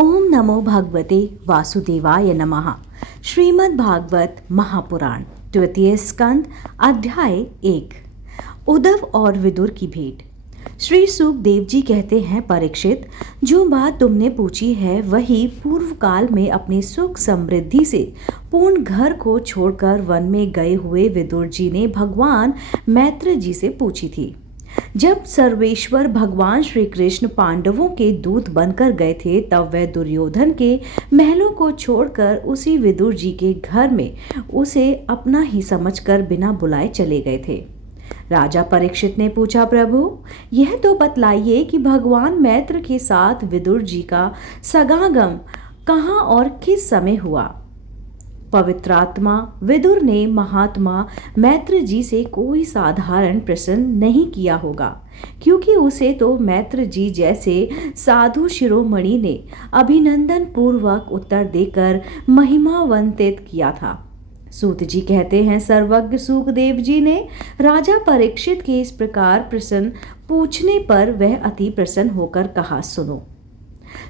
ओम नमो भगवते वासुदेवाय नमः। श्रीमद् भागवत महापुराण द्वितीय स्कंद अध्याय 1। उद्धव और विदुर की भेंट। श्री सुखदेव जी कहते हैं, परीक्षित, जो बात तुमने पूछी है वही पूर्व काल में अपनी सुख समृद्धि से पूर्ण घर को छोड़कर वन में गए हुए विदुर जी ने भगवान मैत्र जी से पूछी थी। जब सर्वेश्वर भगवान श्री कृष्ण पांडवों के दूत बनकर गए थे, तब वह दुर्योधन के महलों को छोड़कर उसी विदुर जी के घर में उसे अपना ही समझकर बिना बुलाए चले गए थे। राजा परीक्षित ने पूछा, प्रभु, यह तो बतलाइए कि भगवान मैत्र के साथ विदुर जी का सगागम कहाँ और किस समय हुआ। पवित्रात्मा विदुर ने महात्मा मैत्र जी से कोई साधारण प्रश्न नहीं किया होगा, क्योंकि उसे तो मैत्र जी जैसे साधु शिरोमणि ने अभिनंदन पूर्वक उत्तर देकर महिमावंतित किया था। सूत जी कहते हैं, सर्वज्ञ सुखदेव जी ने राजा परीक्षित के इस प्रकार प्रश्न पूछने पर वह अति प्रसन्न होकर कहा, सुनो।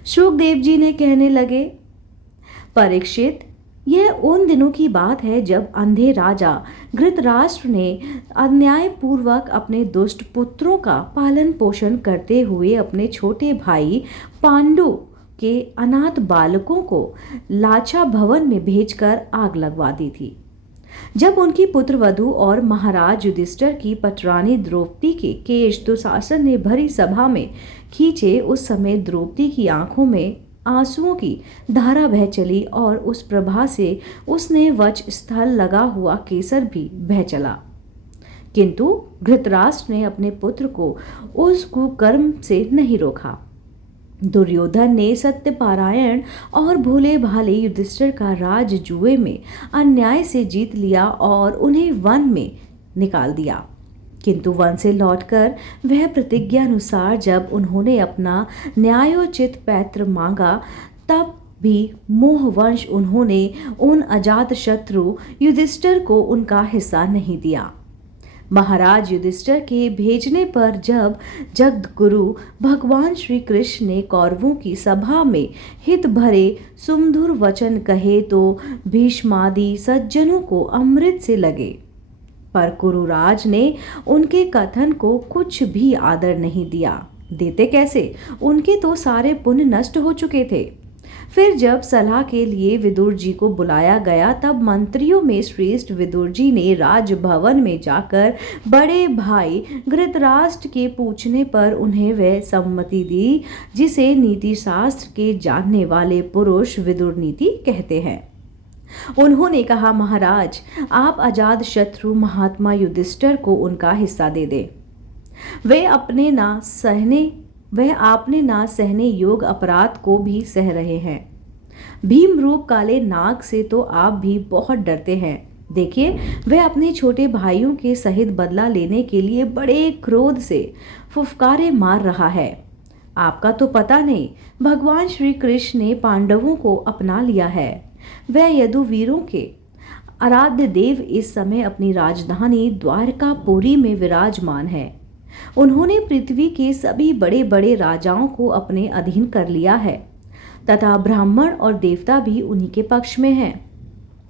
सुखदेव जी ने कहने लगे, परीक्षित, यह उन दिनों की बात है जब अंधे राजा घृतराष्ट्र ने अन्यायपूर्वक अपने दुष्ट पुत्रों का पालन पोषण करते हुए अपने छोटे भाई पांडु के अनाथ बालकों को लाचा भवन में भेजकर आग लगवा दी थी। जब उनकी पुत्र वधू और महाराज युधिष्ठिर की पटरानी द्रौपदी के केश दुशासन ने भरी सभा में खींचे, उस समय द्रौपदी की आंखों में आंसुओं की धारा बह चली और उस प्रभा से उसने वक्ष स्थल लगा हुआ केसर भी बह चला। किंतु धृतराष्ट्र ने अपने पुत्र को उस कुकर्म से नहीं रोका। दुर्योधन ने सत्यपारायण और भोले भाले युधिष्ठिर का राज जुए में अन्याय से जीत लिया और उन्हें वन में निकाल दिया। किंतु वन से लौटकर वह प्रतिज्ञा अनुसार जब उन्होंने अपना न्यायोचित पैत्र मांगा, तब भी मोहवंश उन्होंने उन अजात शत्रु युधिष्ठिर को उनका हिस्सा नहीं दिया। महाराज युधिष्ठिर के भेजने पर जब जगद्गुरु भगवान श्री कृष्ण ने कौरवों की सभा में हित भरे सुमधुर वचन कहे, तो भीष्मादि सज्जनों को अमृत से लगे, पर कुरुराज ने उनके कथन को कुछ भी आदर नहीं दिया। देते कैसे, उनके तो सारे पुण्य नष्ट हो चुके थे। फिर जब सलाह के लिए विदुर जी को बुलाया गया, तब मंत्रियों में श्रेष्ठ विदुर जी ने राजभवन में जाकर बड़े भाई घृतराष्ट्र के पूछने पर उन्हें वह सम्मति दी जिसे नीति शास्त्र के जानने वाले पुरुष विदुर नीति कहते हैं। उन्होंने कहा, महाराज, आप अजात शत्रु महात्मा युधिष्ठिर को उनका हिस्सा दे दे। वह आपने ना सहने योग अपराध को भी सह रहे हैं। भीम रूप काले नाग से तो आप भी बहुत डरते हैं। देखिए, वह अपने छोटे भाइयों के सहित बदला लेने के लिए बड़े क्रोध से फुफकारे मार रहा है। आपका तो पता नहीं, भगवान श्री कृष्ण ने पांडवों को अपना लिया है। वह यदुवीरों के आराध्य देव इस समय अपनी राजधानी द्वारकापुरी में विराजमान है। उन्होंने पृथ्वी के सभी बड़े बड़े राजाओं को अपने अधीन कर लिया है तथा ब्राह्मण और देवता भी उन्हीं के पक्ष में हैं,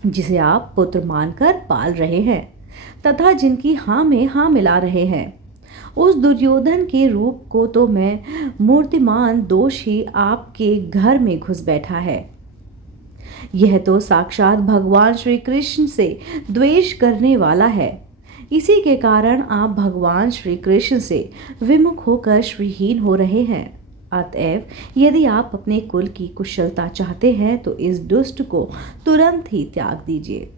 जिसे आप पुत्र मानकर पाल रहे हैं तथा जिनकी हाँ में हाँ मिला रहे हैं। उस दुर्योधन के रूप को तो मैं मूर्तिमान दोष ही आपके घर में घुस बैठा है। यह तो साक्षात भगवान श्री कृष्ण से द्वेष करने वाला है। इसी के कारण आप भगवान श्री कृष्ण से विमुख होकर श्रीहीन हो रहे हैं। अतएव यदि आप अपने कुल की कुशलता चाहते हैं तो इस दुष्ट को तुरंत ही त्याग दीजिए।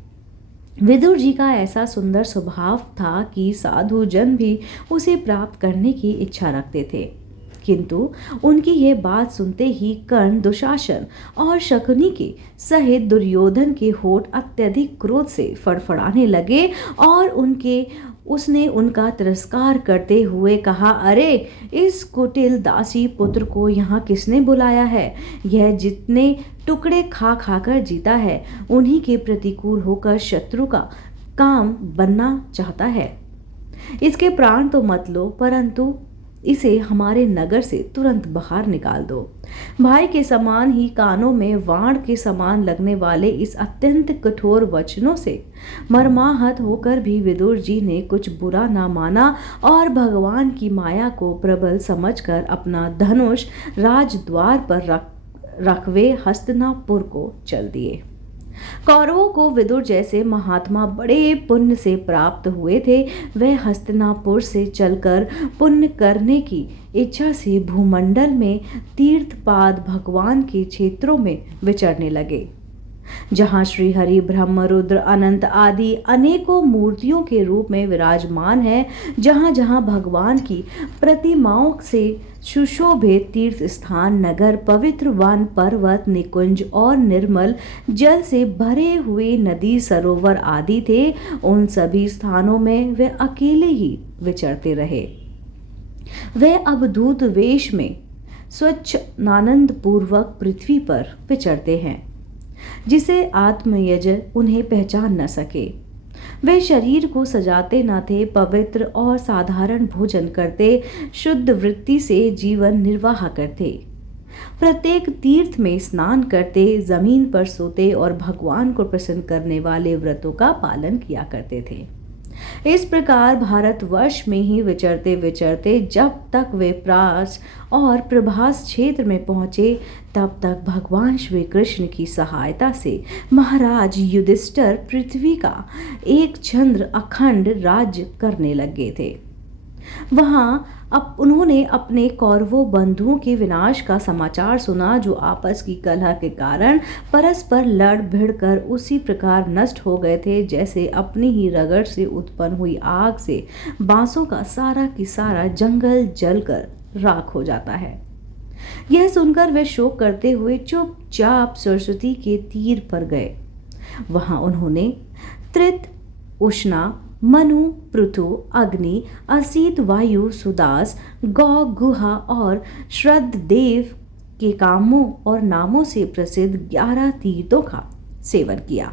विदुर जी का ऐसा सुंदर स्वभाव था कि साधु जन भी उसे प्राप्त करने की इच्छा रखते थे। किंतु उनकी यह बात सुनते ही कर्ण, दुशासन और शकुनी के सहित दुर्योधन के होठ अत्यधिक क्रोध से फड़फड़ाने लगे और उसने उनका तिरस्कार करते हुए कहा, अरे, इस कुटिल दासी पुत्र को यहाँ किसने बुलाया है? यह जितने टुकड़े खा खाकर जीता है, उन्हीं के प्रतिकूल होकर शत्रु का काम बनना चाहता है। इसके प्राण तो मत लो, परंतु इसे हमारे नगर से तुरंत बाहर निकाल दो। भाई के समान ही कानों में वाण के समान लगने वाले इस अत्यंत कठोर वचनों से मर्माहत होकर भी विदुर जी ने कुछ बुरा ना माना और भगवान की माया को प्रबल समझकर अपना धनुष राजद्वार पर रखवे हस्तिनापुर को चल दिए। कौरवों को विदुर जैसे महात्मा बड़े पुण्य से प्राप्त हुए थे। वह हस्तिनापुर से चलकर पुण्य करने की इच्छा से भूमंडल में तीर्थपाद भगवान के क्षेत्रों में विचरने लगे, जहाँ श्री हरि ब्रह्म रुद्र अनंत आदि अनेकों मूर्तियों के रूप में विराजमान है। जहाँ जहाँ भगवान की प्रतिमाओं से सुशोभित तीर्थ स्थान, नगर, पवित्र वन, पर्वत, निकुंज और निर्मल जल से भरे हुए नदी, सरोवर आदि थे, उन सभी स्थानों में वे अकेले ही विचरते रहे। वे अवधूत वेश में स्वच्छ आनंद पूर्वक पृथ्वी पर विचरते हैं, जिसे आत्मयज उन्हें पहचान न सके। वे शरीर को सजाते न थे, पवित्र और साधारण भोजन करते, शुद्ध वृत्ति से जीवन निर्वाह करते, प्रत्येक तीर्थ में स्नान करते, जमीन पर सोते और भगवान को प्रसन्न करने वाले व्रतों का पालन किया करते थे। इस प्रकार भारतवर्ष में ही विचरते विचरते जब तक वे प्रास और प्रभास क्षेत्र में पहुंचे, तब तक भगवान श्री कृष्ण की सहायता से महाराज युधिष्ठिर पृथ्वी का एक चंद्र अखंड राज्य करने लगे थे। वहां अब उन्होंने अपने कौरवों बंधुओं के विनाश का समाचार सुना, जो आपस की कलह के कारण परस्पर लड़ भिड़ कर उसी प्रकार नष्ट हो गए थे जैसे अपनी ही रगड़ से उत्पन्न हुई आग से बांसों का सारा की सारा जंगल जलकर राख हो जाता है। यह सुनकर वे शोक करते हुए चुपचाप सरस्वती के तीर पर गए। वहां उन्होंने त्रित, उष्णा, मनु, पृथु, अग्नि, असीत, वायु, सुदास, गौ, गुहा और श्रद्धदेव के कामों और नामों से प्रसिद्ध 11 तीर्थों का सेवन किया।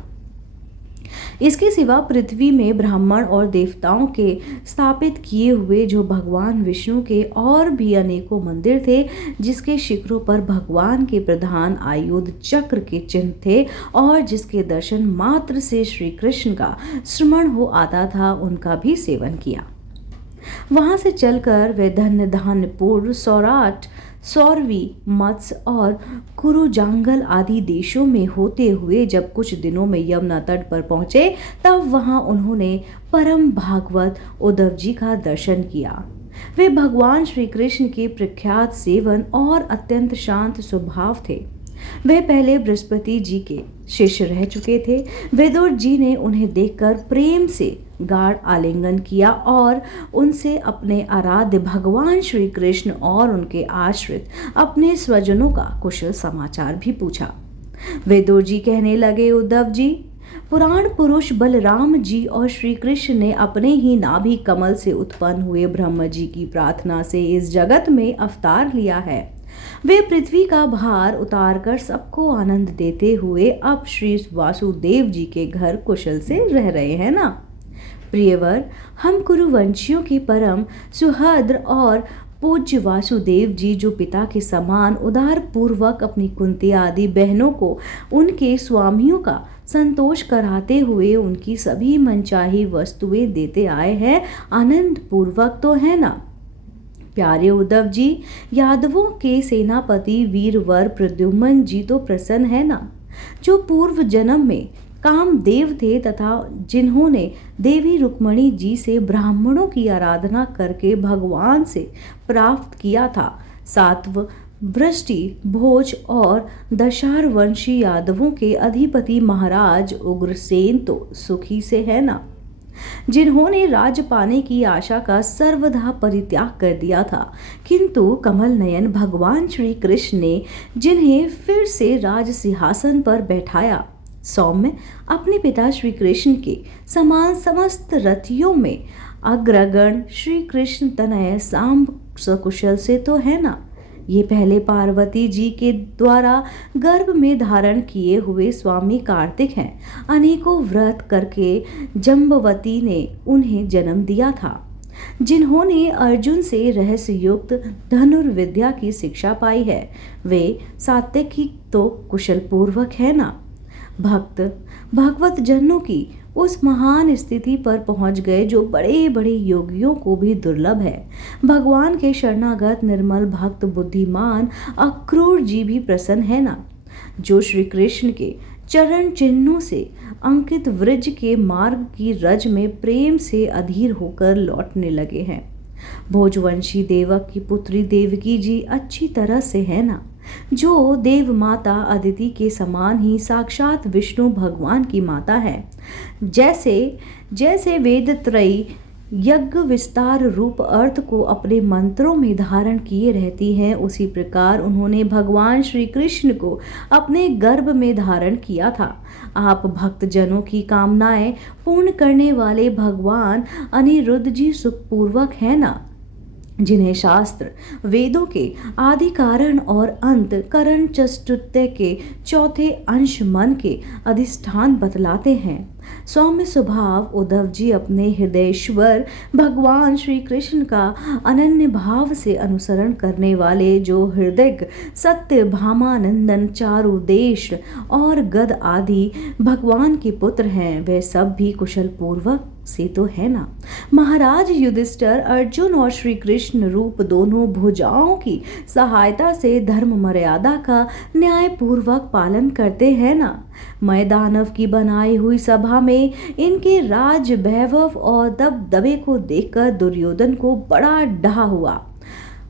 इसके सिवा पृथ्वी में ब्राह्मण और देवताओं के स्थापित किए हुए जो भगवान विष्णु के और भी अनेकों मंदिर थे, जिसके शिखरों पर भगवान के प्रधान आयुध चक्र के चिन्ह थे और जिसके दर्शन मात्र से श्री कृष्ण का स्मरण हो आता था, उनका भी सेवन किया। वहां से चलकर वे धन्य धान्यपुर, सौराठ, सौरवी, मत्स्य और कुरुजांगल आदि देशों में होते हुए जब कुछ दिनों में यमुना तट पर पहुंचे, तब वहां उन्होंने परम भागवत उद्धव जी का दर्शन किया। वे भगवान श्री कृष्ण के प्रख्यात सेवन और अत्यंत शांत स्वभाव थे। वे पहले बृहस्पति जी के शिष्य रह चुके थे। विदुर जी ने उन्हें देखकर प्रेम से गाढ़ आलिंगन किया और उनसे अपने आराध्य भगवान श्री कृष्ण और उनके आश्रित अपने स्वजनों का कुशल समाचार भी पूछा। विदुर जी कहने लगे, उद्धव जी, पुराण पुरुष बलराम जी और श्री कृष्ण ने अपने ही नाभि कमल से उत्पन्न हुए ब्रह्म जी की प्रार्थना से इस जगत में अवतार लिया है। वे पृथ्वी का भार उतारकर सबको आनंद देते हुए अब श्री वासुदेव जी के घर कुशल से रह रहे हैं ना। प्रियवर, हम कुरुवंशियों के परम सुहृद और पूज्य वासुदेव जी, जो पिता के समान उदार पूर्वक अपनी कुंती आदि बहनों को उनके स्वामियों का संतोष कराते हुए उनकी सभी मनचाही वस्तुएं देते आए हैं, आनंद पूर्वक तो है ना। प्यारे उद्धव जी, यादवों के सेनापति वीरवर प्रद्युम्न जी तो प्रसन्न है ना, जो पूर्व जन्म में कामदेव थे तथा जिन्होंने देवी रुक्मणी जी से ब्राह्मणों की आराधना करके भगवान से प्राप्त किया था। सात्व, वृष्टि, भोज और दशार वंशी यादवों के अधिपति महाराज उग्रसेन तो सुखी से है ना, जिन्होंने राज पाने की आशा का सर्वथा परित्याग कर दिया था, किंतु कमल नयन भगवान श्री कृष्ण ने जिन्हें फिर से राज सिंहासन पर बैठाया, सौम्य, अपने पिता श्री कृष्ण के समान समस्त रथियों में अग्रगण श्री कृष्ण तनय सांब सकुशल से तो है ना। ये पहले पार्वती जी के द्वारा गर्भ में धारण किए हुए स्वामी कार्तिक हैं। अनेकों व्रत करके जम्बवती ने उन्हें जन्म दिया था। जिन्होंने अर्जुन से रहस्य युक्त धनुर्विद्या की शिक्षा पाई है, वे सात्विकी तो कुशल पूर्वक है ना। भक्त भगवत जनों की उस महान स्थिति पर पहुंच गए जो बड़े बड़े योगियों को भी दुर्लभ है। भगवान के शरणागत निर्मल भक्त बुद्धिमान अक्रूर जी भी प्रसन्न है ना, जो श्री कृष्ण के चरण चिन्हों से अंकित व्रज के मार्ग की रज में प्रेम से अधीर होकर लौटने लगे हैं। भोजवंशी देवक की पुत्री देवकी जी अच्छी तरह से है ना, जो देव माता अदिति के समान ही साक्षात विष्णु भगवान की माता है। जैसे जैसे वेद त्रयी यज्ञ विस्तार रूप अर्थ को अपने मंत्रों में धारण किए रहती हैं, उसी प्रकार उन्होंने भगवान श्री कृष्ण को अपने गर्भ में धारण किया था। आप भक्त जनों की कामनाएं पूर्ण करने वाले भगवान अनिरुद्ध जी सुखपूर्वक है ना, जिन्हें शास्त्र वेदों के आदि कारण और अंत करण चतुष्टय के चौथे अंश मन के अधिष्ठान बतलाते हैं। सौम्य स्वभाव उद्धव जी अपने हृदयेश्वर भगवान श्री कृष्ण का अनन्य भाव से अनुसरण करने वाले, जो हृदय सत्य भामानंदन चारु देश और गद आदि भगवान के पुत्र हैं, वे सब भी कुशल पूर्वक से तो है ना। महाराज युधिष्ठिर अर्जुन और श्री कृष्ण रूप दोनों भुजाओं की सहायता से धर्म मर्यादा का न्याय पूर्वक पालन करते हैं ना। मैं दानव की बनाई हुई सभा में इनके राज वैभव और दबदबे को देखकर दुर्योधन को बड़ा डहा हुआ।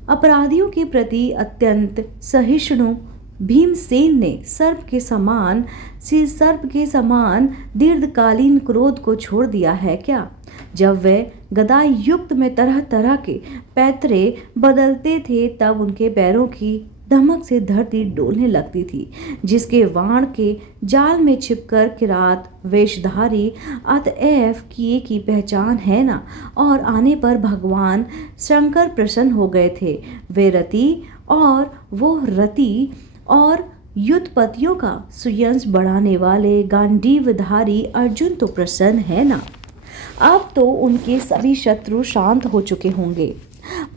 अपराधियों के प्रति अत्यंत सहिष्णु भीमसेन ने सर्प के समान दीर्घकालीन क्रोध को छोड़ दिया है क्या? जब वे गदा युक्त में तरह तरह के पैतरे बदलते थे, तब उनके पैरों की धमक से धरती डोलने लगती थी। जिसके वाण के जाल में छिपकर किरात वेशधारी अतएव किए की पहचान है ना, और आने पर भगवान शंकर प्रसन्न हो गए थे। वे रति और युद्धपतियों का सुयंस बढ़ाने वाले गांडीवधारी अर्जुन तो प्रसन्न है ना। अब तो उनके सभी शत्रु शांत हो चुके होंगे।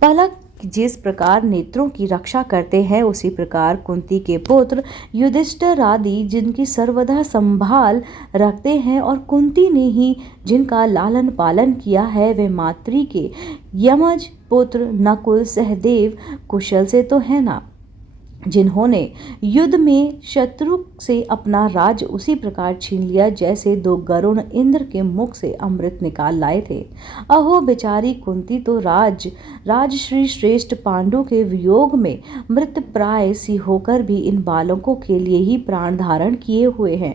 पलक जिस प्रकार नेत्रों की रक्षा करते हैं, उसी प्रकार कुंती के पुत्र युधिष्ठिर आदि जिनकी सर्वदा संभाल रखते हैं, और कुंती ने ही जिनका लालन पालन किया है, वे मातृ के यमज पुत्र नकुल सहदेव कुशल से तो है ना, जिन्होंने युद्ध में शत्रु से अपना राज उसी प्रकार छीन लिया जैसे दो गरुण इंद्र के मुख से अमृत निकाल लाए थे। अहो बेचारी कुंती तो राजश्री श्रेष्ठ पांडु के वियोग में मृत प्राय सी होकर भी इन बालकों के लिए ही प्राण धारण किए हुए हैं।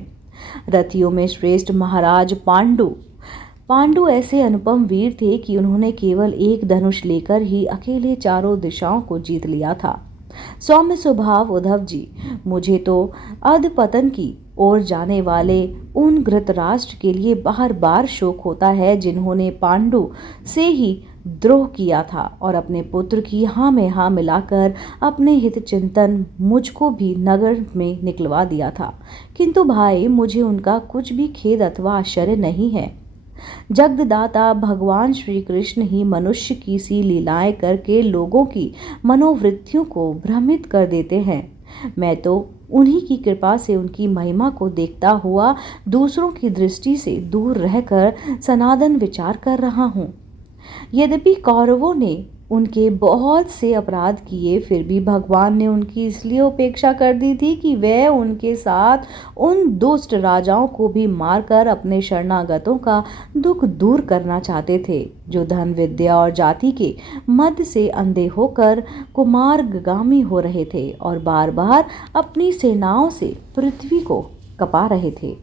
रथियों में श्रेष्ठ महाराज पांडु ऐसे अनुपम वीर थे कि उन्होंने केवल एक धनुष लेकर ही अकेले चारों दिशाओं को जीत लिया था। सौम्य स्वभाव उद्धव जी, मुझे तो अधपतन की ओर जाने वाले उन धृतराष्ट्र के लिए बार बार शोक होता है, जिन्होंने पांडु से ही द्रोह किया था और अपने पुत्र की हाँ में हाँ मिलाकर अपने हित चिंतन मुझको भी नगर में निकलवा दिया था। किंतु भाई, मुझे उनका कुछ भी खेद अथवा आश्चर्य नहीं है। जगदाता भगवान श्री कृष्ण ही मनुष्य की सी लीलाएं करके लोगों की मनोवृत्तियों को भ्रमित कर देते हैं। मैं तो उन्हीं की कृपा से उनकी महिमा को देखता हुआ दूसरों की दृष्टि से दूर रहकर सनातन विचार कर रहा हूँ। यद्यपि कौरवों ने उनके बहुत से अपराध किए, फिर भी भगवान ने उनकी इसलिए उपेक्षा कर दी थी कि वह उनके साथ उन दुष्ट राजाओं को भी मारकर अपने शरणागतों का दुख दूर करना चाहते थे, जो धन विद्या और जाति के मद से अंधे होकर कुमार्गामी हो रहे थे और बार बार अपनी सेनाओं से पृथ्वी को कपा रहे थे।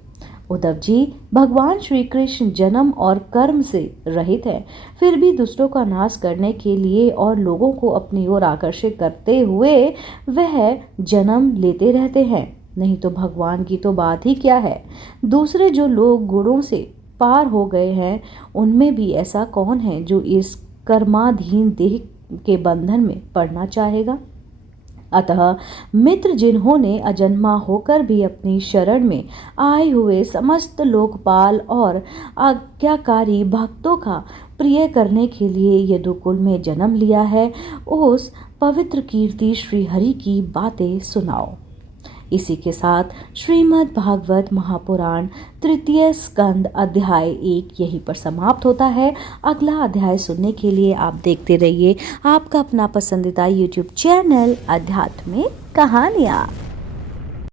उद्धव जी, भगवान श्री कृष्ण जन्म और कर्म से रहित है, फिर भी दुष्टों का नाश करने के लिए और लोगों को अपनी ओर आकर्षित करते हुए वह जन्म लेते रहते हैं। नहीं तो भगवान की तो बात ही क्या है। दूसरे जो लोग गुणों से पार हो गए हैं, उनमें भी ऐसा कौन है जो इस कर्माधीन देह के बंधन में पड़ना चाहेगा। अतः मित्र जिन्होंने अजन्मा होकर भी अपनी शरण में आए हुए समस्त लोकपाल और आज्ञाकारी भक्तों का प्रिय करने के लिए यदुकुल में जन्म लिया है, उस पवित्र कीर्ति श्री हरि की बातें सुनाओ। इसी के साथ श्रीमद् भागवत महापुराण तृतीय स्कंद अध्याय 1 यहीं पर समाप्त होता है। अगला अध्याय सुनने के लिए आप देखते रहिए आपका अपना पसंदीदा YouTube चैनल अध्यात्म में कहानियाँ।